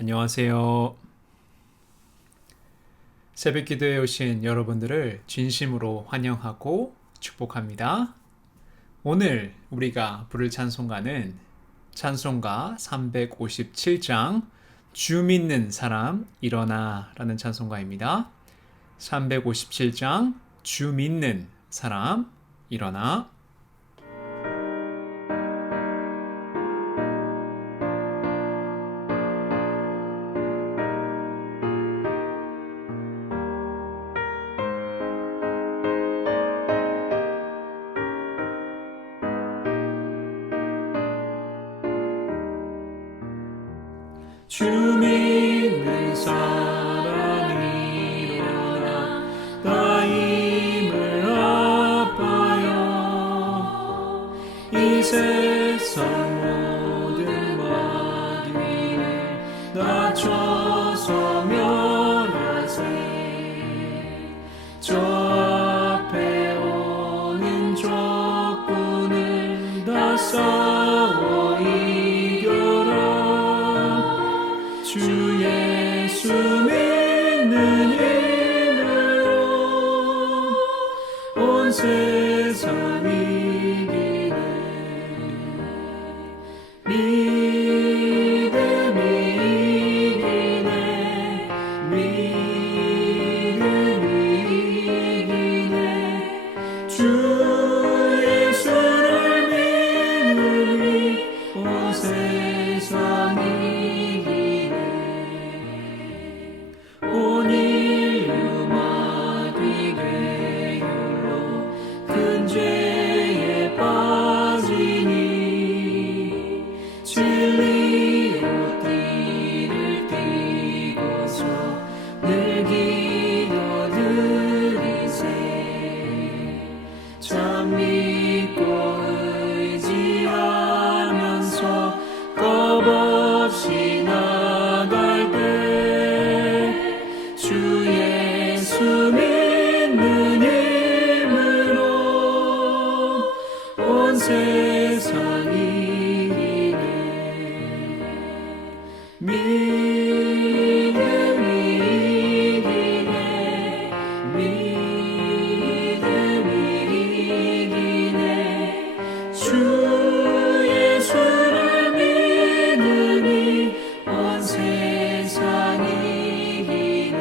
안녕하세요. 새벽 기도에 오신 여러분들을 진심으로 환영하고 축복합니다. 오늘 우리가 부를 찬송가는 찬송가 357장 주 믿는 사람 일어나 라는 찬송가입니다. 357장 주 믿는 사람 일어나. 주 믿는 사람이 일어나 나 힘을 아파요. 이 세상 모든 마귀를 낮춰서 멸하세. 저 앞에 오는 적군을 다 싸워 주 예수 믿는 힘으로 온 세상 이기네. 믿음이 이기네. 믿음이 이기네. 주 예수를 믿으니 온 세상 이기네. 온 인류 마귀 계율로 큰 죄에 빠지니 진리로 띠를 띠고서 늘 기도드리세. 참 믿고 의지하면서 겁없이 나갈 때 주 예수 믿는 힘으로 온 세상 이기네. 믿음이 이기네. 믿음이 이기네. 주 예수를 믿으니 온 세상 이기네.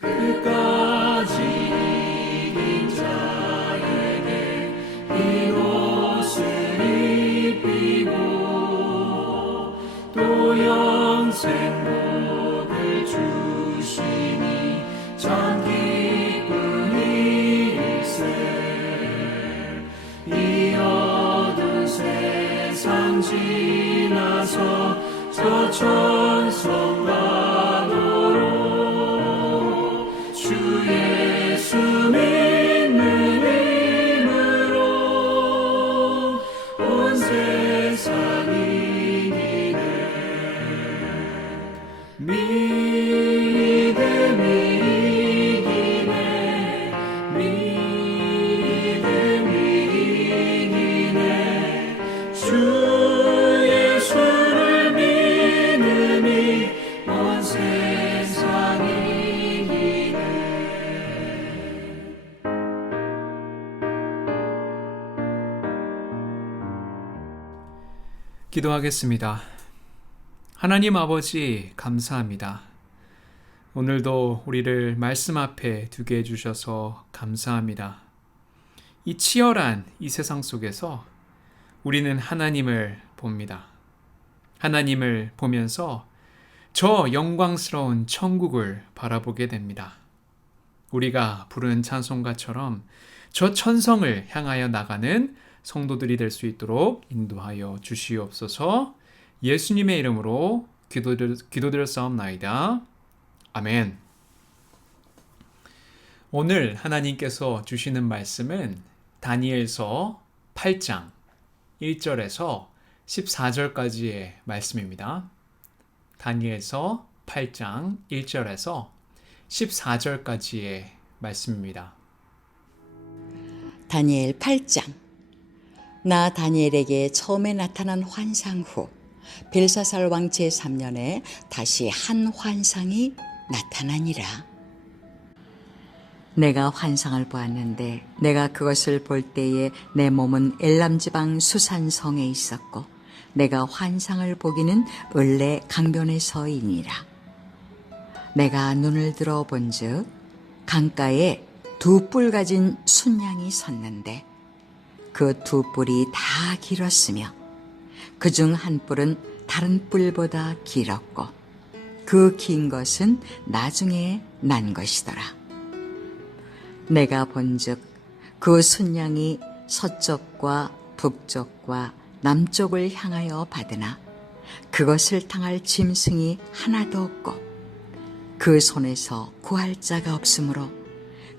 끝까지 이긴 자에게 흰 옷을 입히고 또 영생 복을 주시니 참 기쁜 일세. 이 어두운 세상 지나서 저 천성만으로 주 예수 믿는 힘으로 온 세상 이기네. 믿음이 이기네. 믿음이 이기네. 주 예수를 믿으니 온 세상 이기네. 기도하겠습니다. 하나님 아버지 감사합니다. 오늘도 우리를 말씀 앞에 두게 해주셔서 감사합니다. 이 치열한 이 세상 속에서 우리는 하나님을 봅니다. 하나님을 보면서 저 영광스러운 천국을 바라보게 됩니다. 우리가 부른 찬송가처럼 저 천성을 향하여 나가는 성도들이 될 수 있도록 인도하여 주시옵소서. 예수님의 이름으로 기도드렸사옵나이다. 아멘. 오늘 하나님께서 주시는 말씀은 다니엘서 8장 1절에서 14절까지의 말씀입니다. 다니엘서 8장 1절에서 14절까지의 말씀입니다. 다니엘 8장. 나 다니엘에게 처음에 나타난 환상 후 벨사살 왕 제3년에 다시 한 환상이 나타나니라. 내가 환상을 보았는데 내가 그것을 볼 때에 내 몸은 엘람 지방 수산성에 있었고 내가 환상을 보기는 을레 강변에서이니라. 내가 눈을 들어 본즉 강가에 두 뿔 가진 순양이 섰는데 그 두 뿔이 다 길었으며 그중 한 뿔은 다른 뿔보다 길었고 그 긴 것은 나중에 난 것이더라. 내가 본즉 그 순양이 서쪽과 북쪽과 남쪽을 향하여 받으나 그것을 당할 짐승이 하나도 없고 그 손에서 구할 자가 없으므로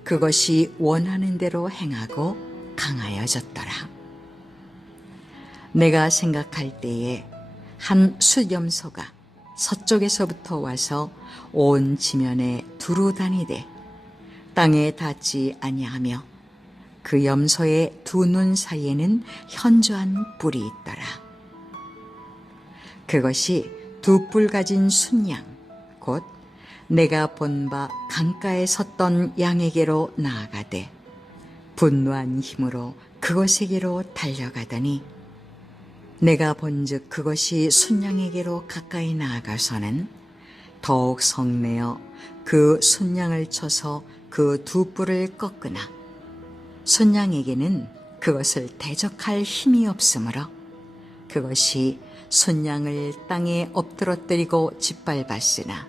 그것이 원하는 대로 행하고 강하여졌더라. 내가 생각할 때에 한 숫염소가 서쪽에서부터 와서 온 지면에 두루 다니되 땅에 닿지 아니하며 그 염소의 두 눈 사이에는 현저한 뿔이 있더라. 그것이 두 뿔 가진 순양 곧 내가 본 바 강가에 섰던 양에게로 나아가되 분노한 힘으로 그것에게로 달려가더니 내가 본즉 그것이 순양에게로 가까이 나아가서는 더욱 성내어 그 순양을 쳐서 그 두 뿔을 꺾으나 순양에게는 그것을 대적할 힘이 없으므로 그것이 순양을 땅에 엎드러뜨리고 짓밟았으나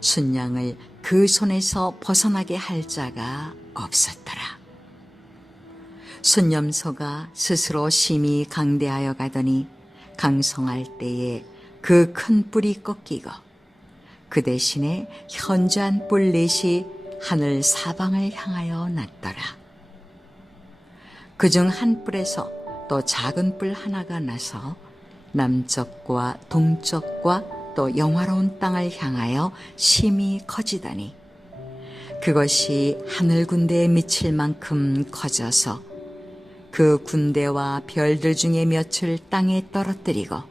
순양을 그 손에서 벗어나게 할 자가 없었더라. 순염소가 스스로 심히 강대하여 가더니 강성할 때에 그 큰 뿔이 꺾이고 그 대신에 현저한 뿔 넷이 하늘 사방을 향하여 났더라. 그중 한 뿔에서 또 작은 뿔 하나가 나서 남쪽과 동쪽과 또 영화로운 땅을 향하여 심히 커지더니 그것이 하늘 군대에 미칠 만큼 커져서 그 군대와 별들 중에 몇을 땅에 떨어뜨리고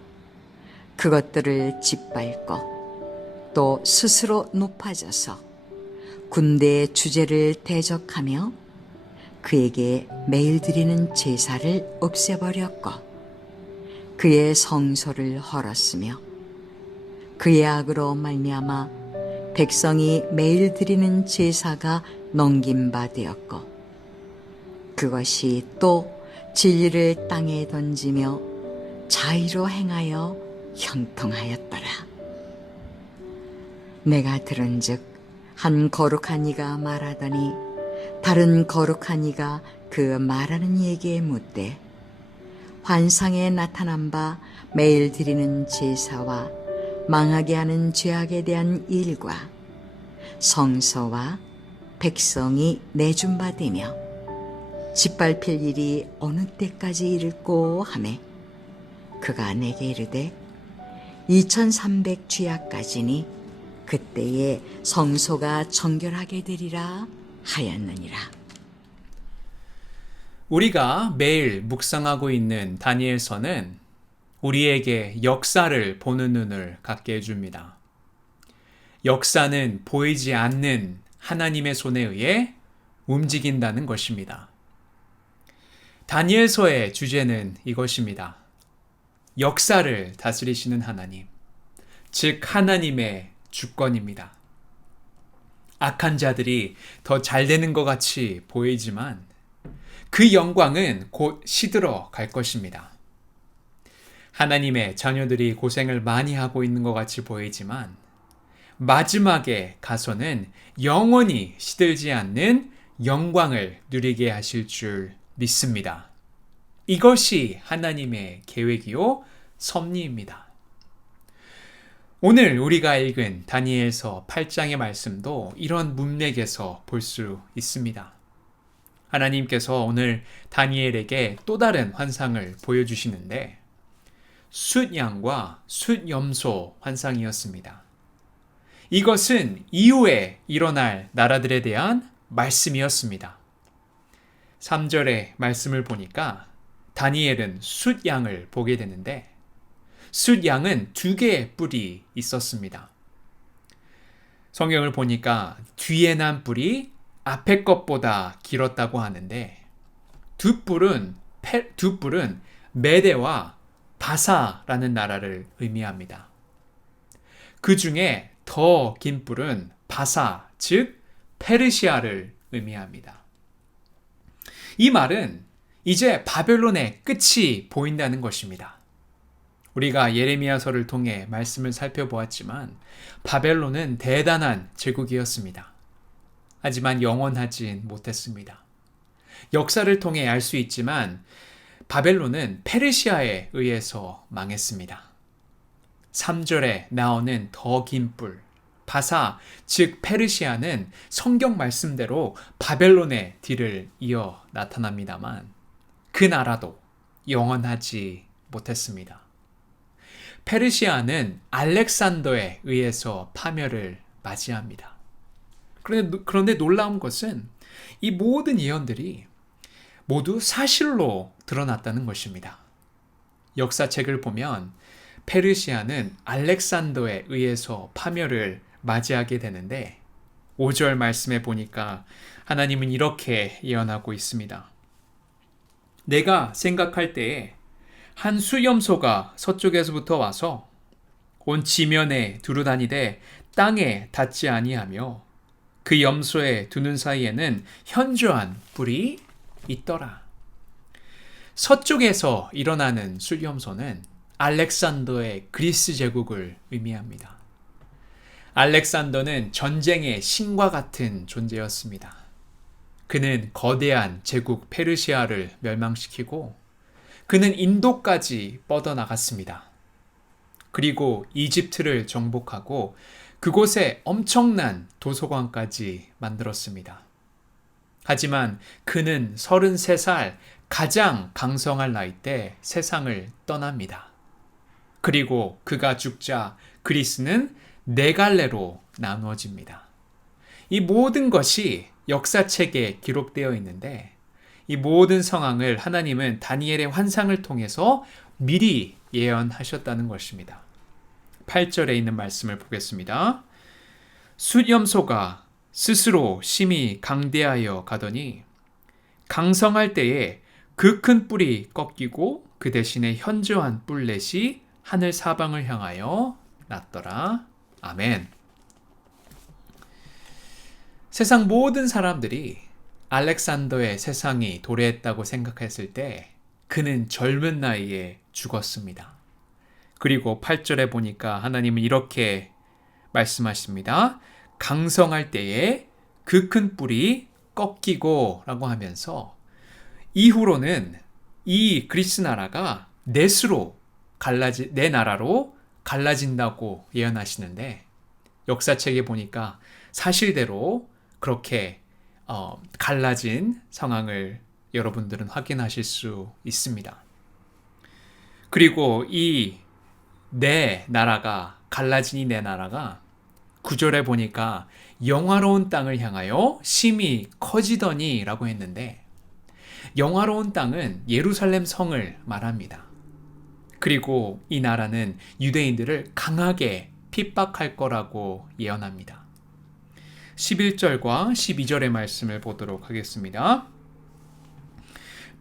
그것들을 짓밟고 또 스스로 높아져서 군대의 주제를 대적하며 그에게 매일 드리는 제사를 없애버렸고 그의 성소를 헐었으며 그의 악으로 말미암아 백성이 매일 드리는 제사가 넘긴 바 되었고 그것이 또 진리를 땅에 던지며 자의로 행하여 형통하였더라. 내가 들은즉 한 거룩한 이가 말하더니 다른 거룩한 이가 그 말하는 이에게 묻되 환상에 나타난 바 매일 드리는 제사와 망하게 하는 죄악에 대한 일과 성소와 백성이 내준 바 되며 짓밟힐 일이 어느 때까지 이를꼬 하매 그가 내게 이르되 2300 주야까지니 그때에 성소가 정결하게 되리라 하였느니라. 우리가 매일 묵상하고 있는 다니엘서는 우리에게 역사를 보는 눈을 갖게 해줍니다. 역사는 보이지 않는 하나님의 손에 의해 움직인다는 것입니다. 다니엘서의 주제는 이것입니다. 역사를 다스리시는 하나님, 즉 하나님의 주권입니다. 악한 자들이 더 잘 되는 것 같이 보이지만 그 영광은 곧 시들어 갈 것입니다. 하나님의 자녀들이 고생을 많이 하고 있는 것 같이 보이지만 마지막에 가서는 영원히 시들지 않는 영광을 누리게 하실 줄 믿습니다. 이것이 하나님의 계획이요 섭리입니다. 오늘 우리가 읽은 다니엘서 8장의 말씀도 이런 문맥에서 볼 수 있습니다. 하나님께서 오늘 다니엘에게 또 다른 환상을 보여주시는데 숫양과 숫염소 환상이었습니다. 이것은 이후에 일어날 나라들에 대한 말씀이었습니다. 3절의 말씀을 보니까 다니엘은 숫양을 보게 되는데 숫양은 2개의 뿔이 있었습니다. 성경을 보니까 뒤에 난 뿔이 앞에 것보다 길었다고 하는데 두 뿔은 메대와 바사라는 나라를 의미합니다. 그 중에 더 긴 뿔은 바사, 즉 페르시아를 의미합니다. 이 말은 이제 바벨론의 끝이 보인다는 것입니다. 우리가 예레미야서를 통해 말씀을 살펴보았지만 바벨론은 대단한 제국이었습니다. 하지만 영원하진 못했습니다. 역사를 통해 알 수 있지만 바벨론은 페르시아에 의해서 망했습니다. 3절에 나오는 더 긴 뿔, 바사, 즉 페르시아는 성경 말씀대로 바벨론의 뒤를 이어 나타납니다만 그 나라도 영원하지 못했습니다. 페르시아는 알렉산더에 의해서 파멸을 맞이합니다. 그런데 놀라운 것은 이 모든 예언들이 모두 사실로 드러났다는 것입니다. 역사책을 보면 페르시아는 알렉산더에 의해서 파멸을 맞이하게 되는데 5절 말씀에 보니까 하나님은 이렇게 예언하고 있습니다. 내가 생각할 때에 한 수염소가 서쪽에서부터 와서 온 지면에 두루다니되 땅에 닿지 아니하며 그 염소의 두 눈 사이에는 현저한 뿔이 있더라. 서쪽에서 일어나는 수염소는 알렉산더의 그리스 제국을 의미합니다. 알렉산더는 전쟁의 신과 같은 존재였습니다. 그는 거대한 제국 페르시아를 멸망시키고 그는 인도까지 뻗어나갔습니다. 그리고 이집트를 정복하고 그곳에 엄청난 도서관까지 만들었습니다. 하지만 그는 33살 가장 강성할 나이 때 세상을 떠납니다. 그리고 그가 죽자 그리스는 4갈래로 나누어집니다. 이 모든 것이 역사책에 기록되어 있는데 이 모든 상황을 하나님은 다니엘의 환상을 통해서 미리 예언하셨다는 것입니다. 8절에 있는 말씀을 보겠습니다. 숫염소가 스스로 심히 강대하여 가더니 강성할 때에 그 큰 뿔이 꺾이고 그 대신에 현저한 뿔렛이 하늘 사방을 향하여 났더라. 아멘. 세상 모든 사람들이 알렉산더의 세상이 도래했다고 생각했을 때 그는 젊은 나이에 죽었습니다. 그리고 8절에 보니까 하나님은 이렇게 말씀하십니다. 강성할 때에 그 큰 뿔이 꺾이고 라고 하면서 이후로는 이 그리스 나라가 네 나라로 갈라진다고 예언하시는데 역사책에 보니까 사실대로 그렇게 갈라진 상황을 여러분들은 확인하실 수 있습니다. 그리고 갈라진 이 네 나라가 9절에 보니까 영화로운 땅을 향하여 심히 커지더니 라고 했는데 영화로운 땅은 예루살렘 성을 말합니다. 그리고 이 나라는 유대인들을 강하게 핍박할 거라고 예언합니다. 11절과 12절의 말씀을 보도록 하겠습니다.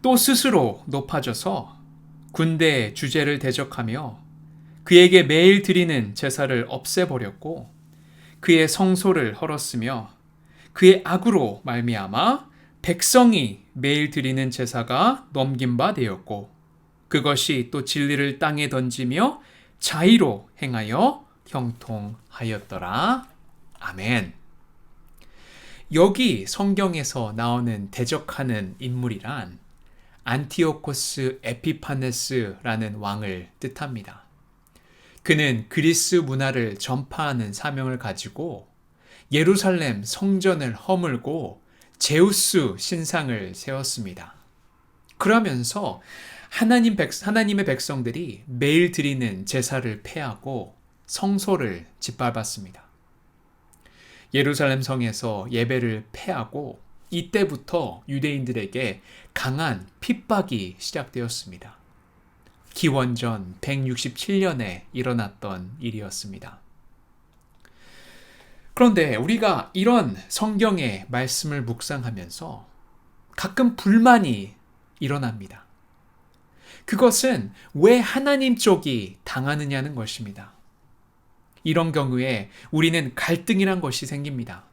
또 스스로 높아져서 군대의 주제를 대적하며 그에게 매일 드리는 제사를 없애버렸고 그의 성소를 헐었으며 그의 악으로 말미암아 백성이 매일 드리는 제사가 넘긴 바 되었고 그것이 또 진리를 땅에 던지며 자의로 행하여 형통하였더라. 아멘. 여기 성경에서 나오는 대적하는 인물이란 안티오코스 에피파네스라는 왕을 뜻합니다. 그는 그리스 문화를 전파하는 사명을 가지고 예루살렘 성전을 허물고 제우스 신상을 세웠습니다. 그러면서 하나님의 백성들이 매일 드리는 제사를 폐하고 성소를 짓밟았습니다. 예루살렘 성에서 예배를 폐하고 이때부터 유대인들에게 강한 핍박이 시작되었습니다. 기원전 167년에 일어났던 일이었습니다. 그런데 우리가 이런 성경의 말씀을 묵상하면서 가끔 불만이 일어납니다. 그것은 왜 하나님 쪽이 당하느냐는 것입니다. 이런 경우에 우리는 갈등이란 것이 생깁니다.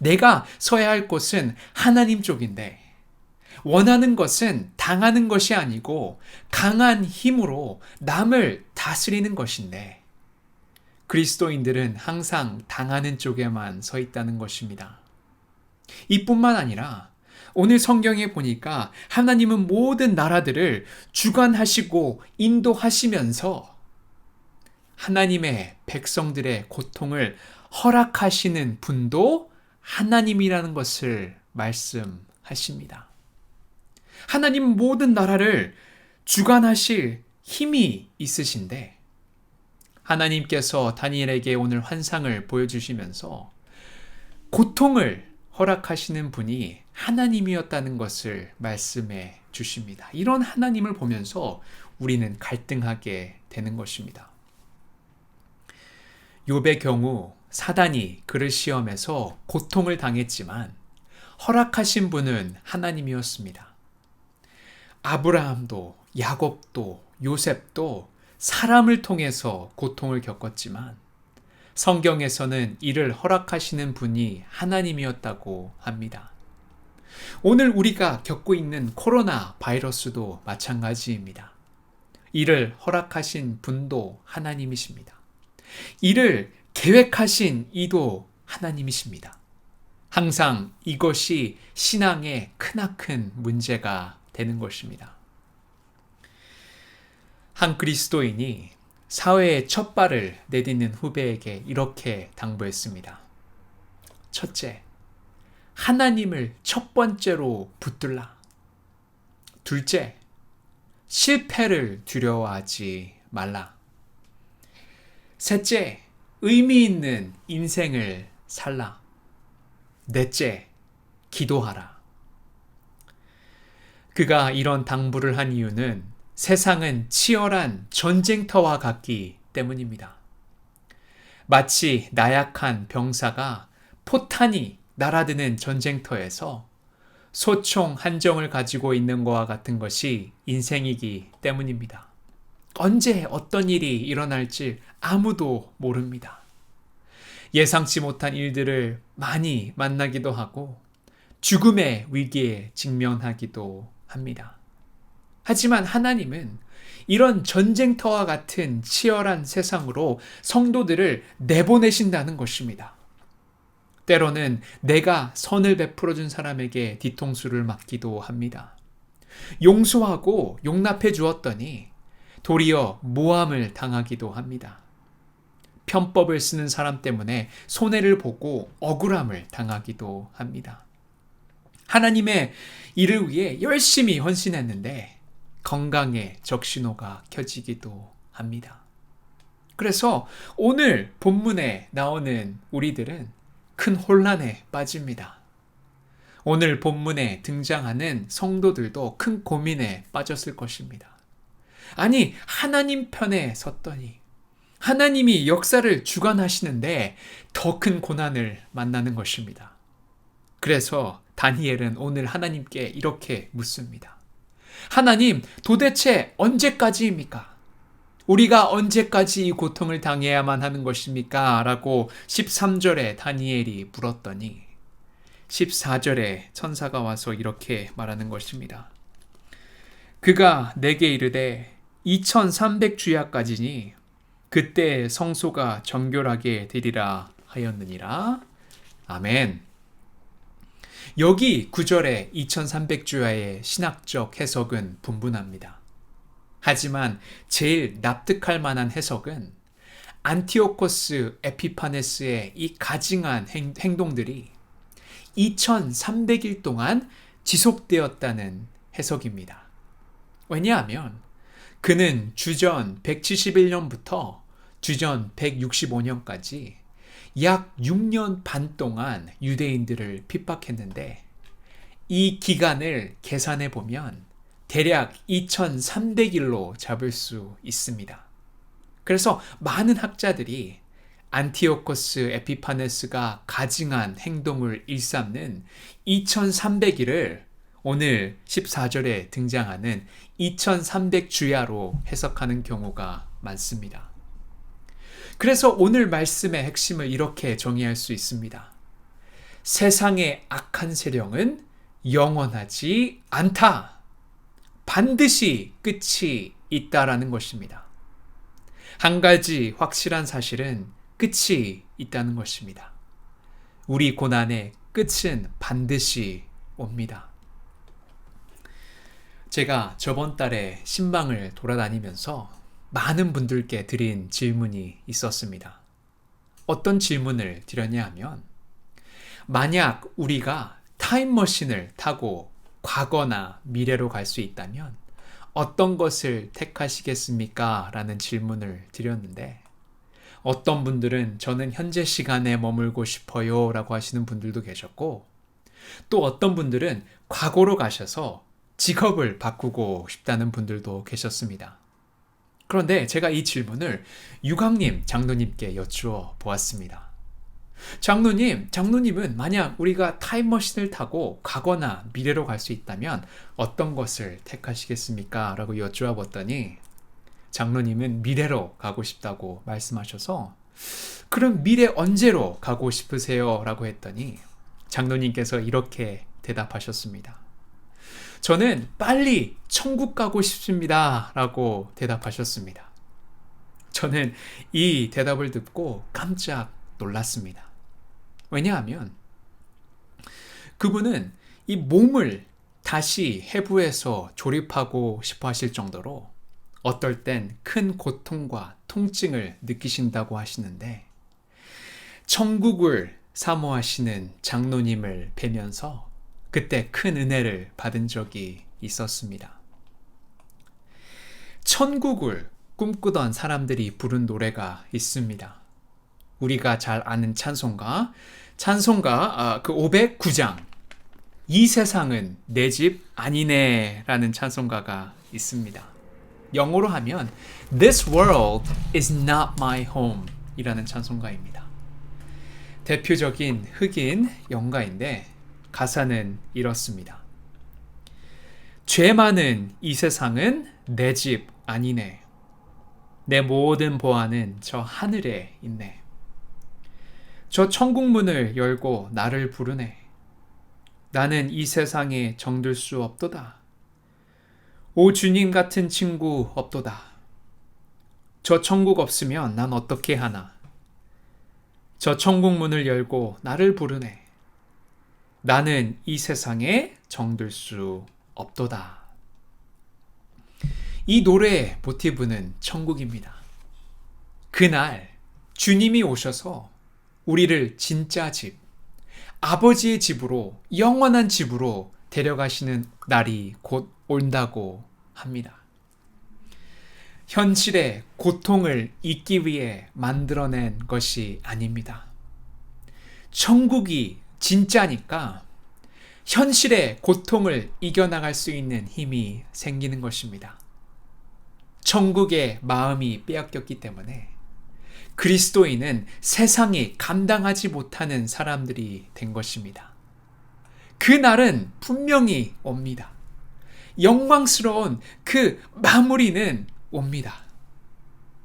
내가 서야 할 곳은 하나님 쪽인데 원하는 것은 당하는 것이 아니고 강한 힘으로 남을 다스리는 것인데 그리스도인들은 항상 당하는 쪽에만 서 있다는 것입니다. 이뿐만 아니라 오늘 성경에 보니까 하나님은 모든 나라들을 주관하시고 인도하시면서 하나님의 백성들의 고통을 허락하시는 분도 하나님이라는 것을 말씀하십니다. 하나님은 모든 나라를 주관하실 힘이 있으신데 하나님께서 다니엘에게 오늘 환상을 보여주시면서 고통을 허락하시는 분이 하나님이었다는 것을 말씀해 주십니다. 이런 하나님을 보면서 우리는 갈등하게 되는 것입니다. 욥의 경우 사단이 그를 시험해서 고통을 당했지만 허락하신 분은 하나님이었습니다. 아브라함도 야곱도 요셉도 사람을 통해서 고통을 겪었지만 성경에서는 이를 허락하시는 분이 하나님이었다고 합니다. 오늘 우리가 겪고 있는 코로나 바이러스도 마찬가지입니다. 이를 허락하신 분도 하나님이십니다. 이를 계획하신 이도 하나님이십니다. 항상 이것이 신앙의 크나큰 문제가 되는 것입니다. 한 그리스도인이 사회의 첫 발을 내딛는 후배에게 이렇게 당부했습니다. 첫째, 하나님을 첫 번째로 붙들라. 둘째, 실패를 두려워하지 말라. 셋째, 의미 있는 인생을 살라. 넷째, 기도하라. 그가 이런 당부를 한 이유는 세상은 치열한 전쟁터와 같기 때문입니다. 마치 나약한 병사가 포탄이 날아드는 전쟁터에서 소총 한정을 가지고 있는 것과 같은 것이 인생이기 때문입니다. 언제 어떤 일이 일어날지 아무도 모릅니다. 예상치 못한 일들을 많이 만나기도 하고 죽음의 위기에 직면하기도 합니다. 하지만 하나님은 이런 전쟁터와 같은 치열한 세상으로 성도들을 내보내신다는 것입니다. 때로는 내가 선을 베풀어 준 사람에게 뒤통수를 맞기도 합니다. 용서하고 용납해 주었더니 도리어 모함을 당하기도 합니다. 편법을 쓰는 사람 때문에 손해를 보고 억울함을 당하기도 합니다. 하나님의 일을 위해 열심히 헌신했는데 건강에 적신호가 켜지기도 합니다. 그래서 오늘 본문에 나오는 우리들은 큰 혼란에 빠집니다. 오늘 본문에 등장하는 성도들도 큰 고민에 빠졌을 것입니다. 아니, 하나님 편에 섰더니 하나님이 역사를 주관하시는데 더 큰 고난을 만나는 것입니다. 그래서 다니엘은 오늘 하나님께 이렇게 묻습니다. 하나님, 도대체 언제까지입니까? 우리가 언제까지 이 고통을 당해야만 하는 것입니까? 라고 13절에 다니엘이 물었더니 14절에 천사가 와서 이렇게 말하는 것입니다. 그가 내게 이르되 2300주야까지니 그때 성소가 정결하게 되리라 하였느니라. 아멘. 여기 9절의 2300주야의 신학적 해석은 분분합니다. 하지만 제일 납득할 만한 해석은 안티오코스 에피파네스의 이 가증한 행동들이 2300일 동안 지속되었다는 해석입니다. 왜냐하면 그는 주전 171년부터 주전 165년까지 약 6년 반 동안 유대인들을 핍박했는데 이 기간을 계산해 보면 대략 2300일로 잡을 수 있습니다. 그래서 많은 학자들이 안티오코스 에피파네스가 가증한 행동을 일삼는 2300일을 오늘 14절에 등장하는 2300주야로 해석하는 경우가 많습니다. 그래서 오늘 말씀의 핵심을 이렇게 정의할 수 있습니다. 세상의 악한 세력은 영원하지 않다. 반드시 끝이 있다라는 것입니다. 한 가지 확실한 사실은 끝이 있다는 것입니다. 우리 고난의 끝은 반드시 옵니다. 제가 저번 달에 신방을 돌아다니면서 많은 분들께 드린 질문이 있었습니다. 어떤 질문을 드렸냐 하면 만약 우리가 타임머신을 타고 과거나 미래로 갈 수 있다면 어떤 것을 택하시겠습니까? 라는 질문을 드렸는데 어떤 분들은 저는 현재 시간에 머물고 싶어요 라고 하시는 분들도 계셨고 또 어떤 분들은 과거로 가셔서 직업을 바꾸고 싶다는 분들도 계셨습니다. 그런데 제가 이 질문을 유광님 장로님께 여쭈어 보았습니다. 장로님은 만약 우리가 타임머신을 타고 과거나 미래로 갈 수 있다면 어떤 것을 택하시겠습니까? 라고 여쭈어 봤더니 장로님은 미래로 가고 싶다고 말씀하셔서 그럼 미래 언제로 가고 싶으세요? 라고 했더니 장로님께서 이렇게 대답하셨습니다. 저는 빨리 천국 가고 싶습니다. 라고 대답하셨습니다. 저는 이 대답을 듣고 깜짝 놀랐습니다. 왜냐하면 그분은 이 몸을 다시 해부해서 조립하고 싶어 하실 정도로 어떨 땐 큰 고통과 통증을 느끼신다고 하시는데 천국을 사모하시는 장로님을 뵈면서 그때 큰 은혜를 받은 적이 있었습니다. 천국을 꿈꾸던 사람들이 부른 노래가 있습니다. 우리가 잘 아는 찬송가 그 509장 이 세상은 내 집 아니네 라는 찬송가가 있습니다. 영어로 하면 This world is not my home 이라는 찬송가입니다. 대표적인 흑인 영가인데 가사는 이렇습니다. 죄 많은 이 세상은 내 집 아니네. 내 모든 보안은 저 하늘에 있네. 저 천국 문을 열고 나를 부르네. 나는 이 세상에 정들 수 없도다. 오 주님 같은 친구 없도다. 저 천국 없으면 난 어떻게 하나. 저 천국 문을 열고 나를 부르네. 나는 이 세상에 정들 수 없도다. 이 노래의 모티브는 천국입니다. 그날 주님이 오셔서 우리를 진짜 집, 아버지의 집으로, 영원한 집으로 데려가시는 날이 곧 온다고 합니다. 현실의 고통을 잊기 위해 만들어낸 것이 아닙니다. 천국이 진짜니까 현실의 고통을 이겨나갈 수 있는 힘이 생기는 것입니다. 천국의 마음이 빼앗겼기 때문에 그리스도인은 세상이 감당하지 못하는 사람들이 된 것입니다. 그 날은 분명히 옵니다. 영광스러운 그 마무리는 옵니다.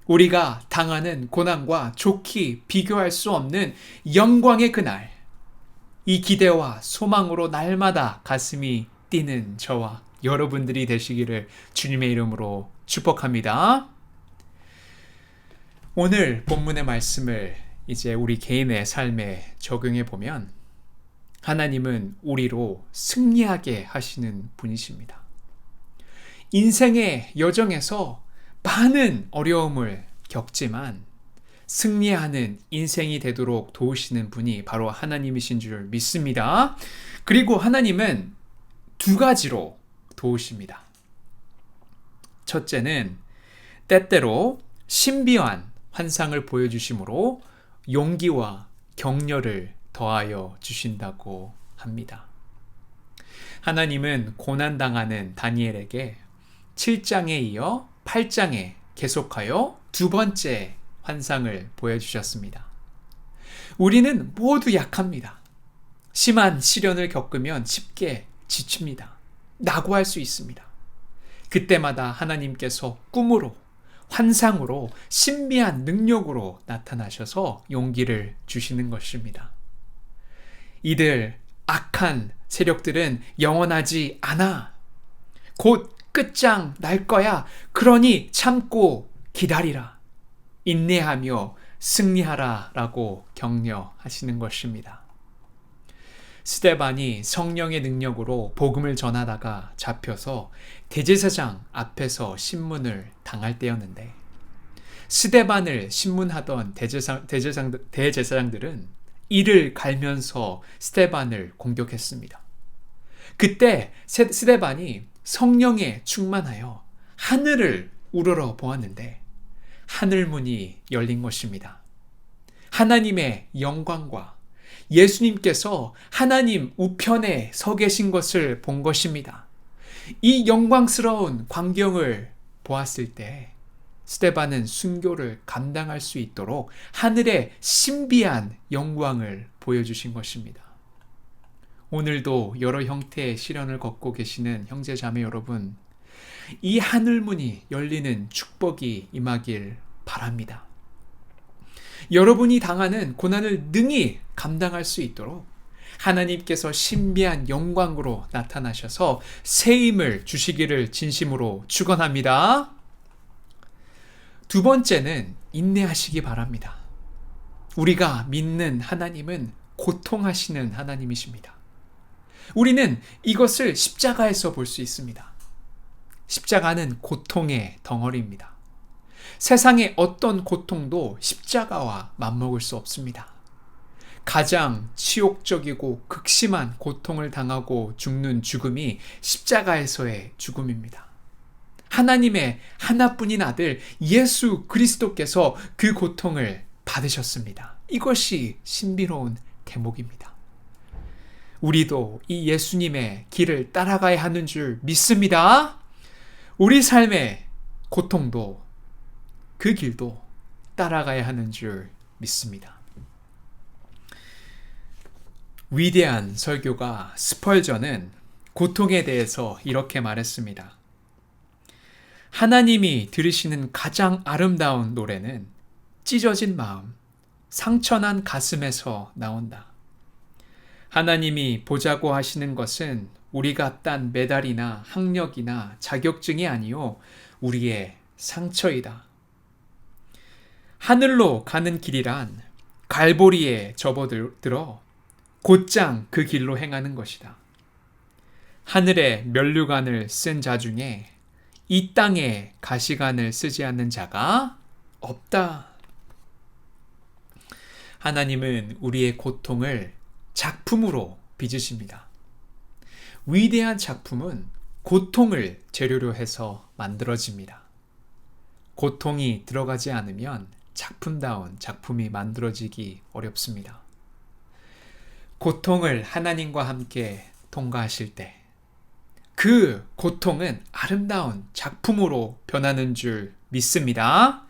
우리가 당하는 고난과 좋게 비교할 수 없는 영광의 그날, 이 기대와 소망으로 날마다 가슴이 뛰는 저와 여러분들이 되시기를 주님의 이름으로 축복합니다. 오늘 본문의 말씀을 이제 우리 개인의 삶에 적용해 보면 하나님은 우리로 승리하게 하시는 분이십니다. 인생의 여정에서 많은 어려움을 겪지만 승리하는 인생이 되도록 도우시는 분이 바로 하나님이신 줄 믿습니다. 그리고 하나님은 두 가지로 도우십니다. 첫째는 때때로 신비한 환상을 보여주심으로 용기와 격려를 더하여 주신다고 합니다. 하나님은 고난당하는 다니엘에게 7장에 이어 8장에 계속하여 두 번째 환상을 보여주셨습니다. 우리는 모두 약합니다. 심한 시련을 겪으면 쉽게 지칩니다. 낙오할 수 있습니다. 그때마다 하나님께서 꿈으로, 환상으로, 신비한 능력으로 나타나셔서 용기를 주시는 것입니다. 이들 악한 세력들은 영원하지 않아. 곧 끝장 날 거야. 그러니 참고 기다리라. 인내하며 승리하라 라고 격려하시는 것입니다. 스데반이 성령의 능력으로 복음을 전하다가 잡혀서 대제사장 앞에서 신문을 당할 때였는데 스데반을 신문하던 대제사장들은 이를 갈면서 스데반을 공격했습니다. 그때 스데반이 성령에 충만하여 하늘을 우러러 보았는데 하늘문이 열린 것입니다. 하나님의 영광과 예수님께서 하나님 우편에 서 계신 것을 본 것입니다. 이 영광스러운 광경을 보았을 때 스데반은 순교를 감당할 수 있도록 하늘의 신비한 영광을 보여주신 것입니다. 오늘도 여러 형태의 시련을 겪고 계시는 형제 자매 여러분, 이 하늘문이 열리는 축복이 임하길 바랍니다. 여러분이 당하는 고난을 능히 감당할 수 있도록 하나님께서 신비한 영광으로 나타나셔서 새 힘을 주시기를 진심으로 축원합니다. 두 번째는 인내하시기 바랍니다. 우리가 믿는 하나님은 고통하시는 하나님이십니다. 우리는 이것을 십자가에서 볼 수 있습니다. 십자가는 고통의 덩어리입니다. 세상의 어떤 고통도 십자가와 맞먹을 수 없습니다. 가장 치욕적이고 극심한 고통을 당하고 죽는 죽음이 십자가에서의 죽음입니다. 하나님의 하나뿐인 아들 예수 그리스도께서 그 고통을 받으셨습니다. 이것이 신비로운 대목입니다. 우리도 이 예수님의 길을 따라가야 하는 줄 믿습니다. 우리 삶의 고통도 그 길도 따라가야 하는 줄 믿습니다. 위대한 설교가 스펄전은 고통에 대해서 이렇게 말했습니다. 하나님이 들으시는 가장 아름다운 노래는 찢어진 마음, 상처난 가슴에서 나온다. 하나님이 보자고 하시는 것은 우리가 딴 메달이나 학력이나 자격증이 아니요 우리의 상처이다. 하늘로 가는 길이란 갈보리에 접어들어 곧장 그 길로 행하는 것이다. 하늘에 면류관을 쓴 자 중에 이 땅에 가시관을 쓰지 않는 자가 없다. 하나님은 우리의 고통을 작품으로 빚으십니다. 위대한 작품은 고통을 재료로 해서 만들어집니다. 고통이 들어가지 않으면 작품다운 작품이 만들어지기 어렵습니다. 고통을 하나님과 함께 통과하실 때 그 고통은 아름다운 작품으로 변하는 줄 믿습니다.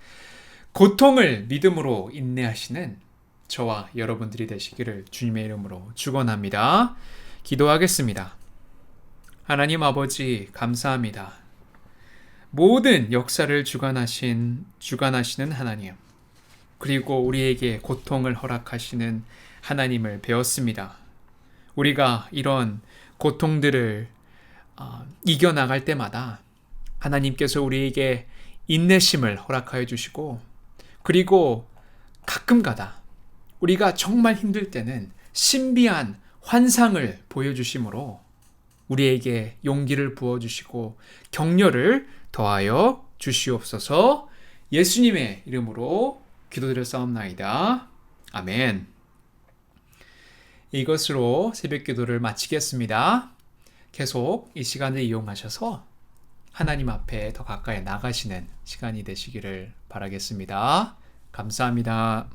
고통을 믿음으로 인내하시는 저와 여러분들이 되시기를 주님의 이름으로 축원합니다. 기도하겠습니다. 하나님 아버지 감사합니다. 모든 역사를 주관하시는 하나님, 그리고 우리에게 고통을 허락하시는 하나님을 배웠습니다. 우리가 이런 고통들을 이겨나갈 때마다 하나님께서 우리에게 인내심을 허락하여 주시고, 그리고 가끔가다 우리가 정말 힘들 때는 신비한 환상을 보여주심으로 우리에게 용기를 부어주시고 격려를 더하여 주시옵소서. 예수님의 이름으로 기도드렸사옵나이다. 아멘. 이것으로 새벽 기도를 마치겠습니다. 계속 이 시간을 이용하셔서 하나님 앞에 더 가까이 나가시는 시간이 되시기를 바라겠습니다. 감사합니다.